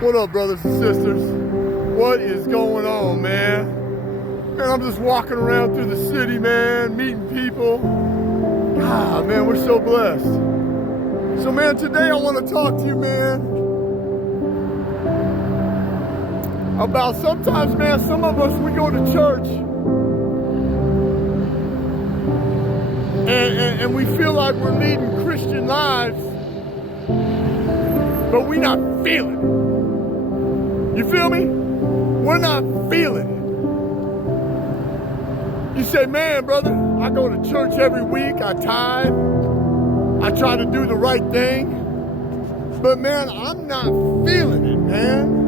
What up, brothers and sisters? What is going on, man? Man, I'm just walking around through the city, man, meeting people. God, man, we're so blessed. So, man, today I want to talk to you, man, about sometimes, man, some of us, we go to church and we feel like we're leading Christian lives, but we're not feeling it. You feel me? We're not feeling it. You say, man, brother, I go to church every week, I tithe, I try to do the right thing, but man, I'm not feeling it, man.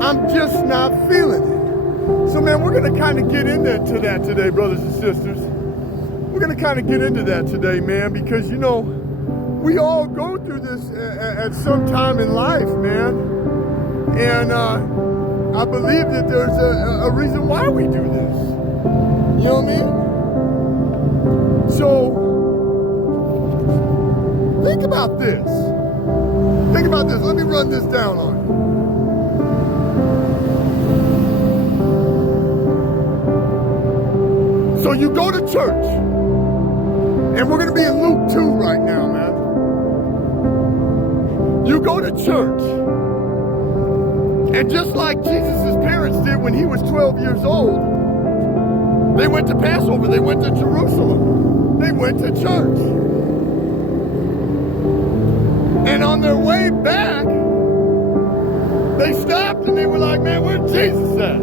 I'm just not feeling it. So man, we're gonna kind of get into that today, brothers and sisters. We're gonna kind of get into that today, man, because you know, we all go through this at some time in life, man. And I believe that there's a reason why we do this. You know what I mean? So, think about this. Think about this. Let me run this down on you. So you go to church. And we're going to be in Luke 2 right now, man. You go to church. And just like Jesus' parents did when he was 12 years old, they went to Passover, they went to Jerusalem, they went to church. And on their way back, they stopped and they were like, man, where's Jesus at?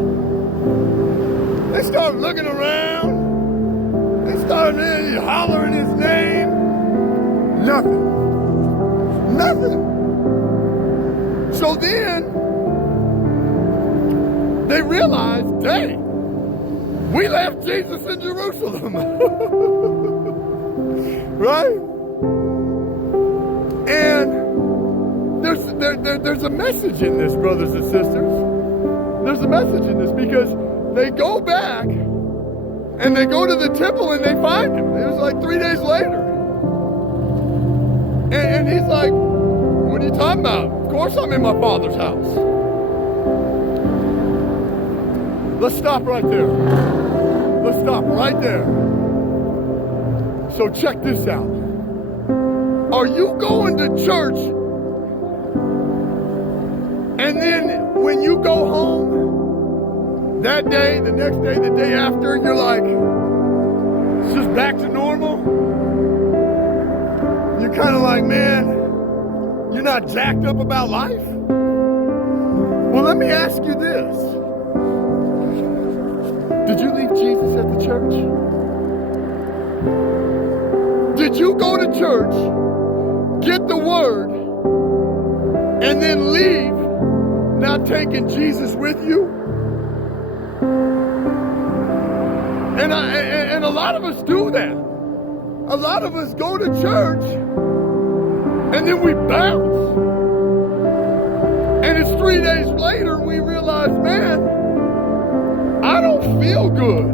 They started looking around, they started hollering his name, nothing. So then, they realized, dang, we left Jesus in Jerusalem. Right? And there's a message in this, brothers and sisters. There's a message in this because they go back and they go to the temple and they find him. It was like 3 days later. And he's like, what are you talking about? Of course I'm in my Father's house. Let's stop right there. Let's stop right there. So check this out. Are you going to church and then when you go home that day, the next day, the day after, you're like, it's just back to normal? You're kind of like, man, you're not jacked up about life? Well, let me ask you this. Did you leave Jesus at the church? Did you go to church, get the word, and then leave not taking Jesus with you? And a lot of us do that. A lot of us go to church and then we bounce. And it's 3 days later we realize, man, I don't feel good.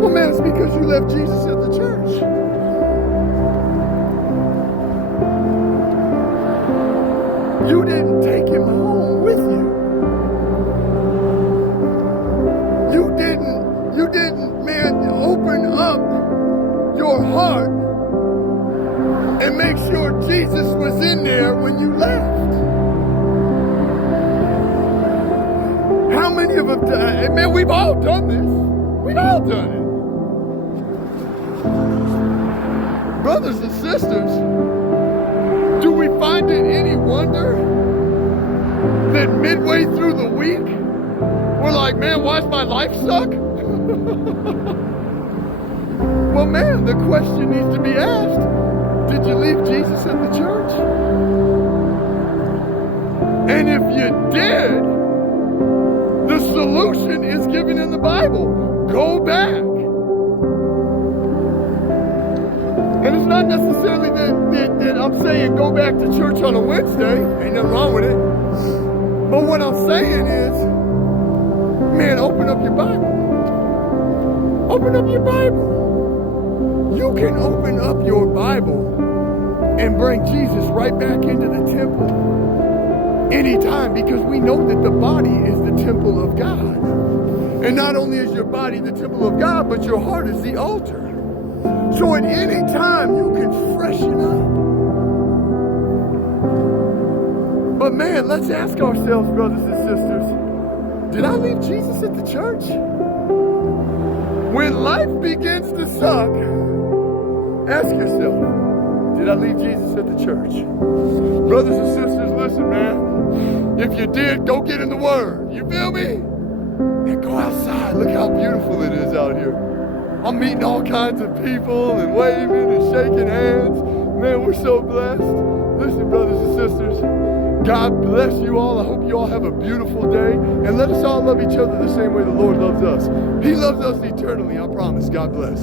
Well, man, it's because you left Jesus at the church. You didn't take him home with you. You didn't, man, open up your heart and make sure Jesus was in there when you left. How many of us, man, we've all done this. We've all done it. Brothers and sisters, do we find it any wonder that midway through the week, we're like, man, why does my life suck? Well, man, the question needs to be asked, did you leave Jesus at the church? And if you did, the solution is given in the Bible. Go back. And it's not necessarily that I'm saying go back to church on a Wednesday. Ain't nothing wrong with it. But what I'm saying is, man, open up your Bible. Open up your Bible. You can open up your Bible and bring Jesus right back into the temple. anytime, because we know that the body is the temple of God. And not only is your body the temple of God, but your heart is the altar. So at any time you can freshen up. But man, let's ask ourselves, brothers and sisters, did I leave Jesus at the church? When life begins to suck, ask yourself, did I leave Jesus at the church? Brothers and sisters, listen, man. If you did, go get in the Word. You feel me? And go outside. Look how beautiful it is out here. I'm meeting all kinds of people and waving and shaking hands. Man, we're so blessed. Listen, brothers and sisters, God bless you all. I hope you all have a beautiful day. And let us all love each other the same way the Lord loves us. He loves us eternally, I promise. God bless.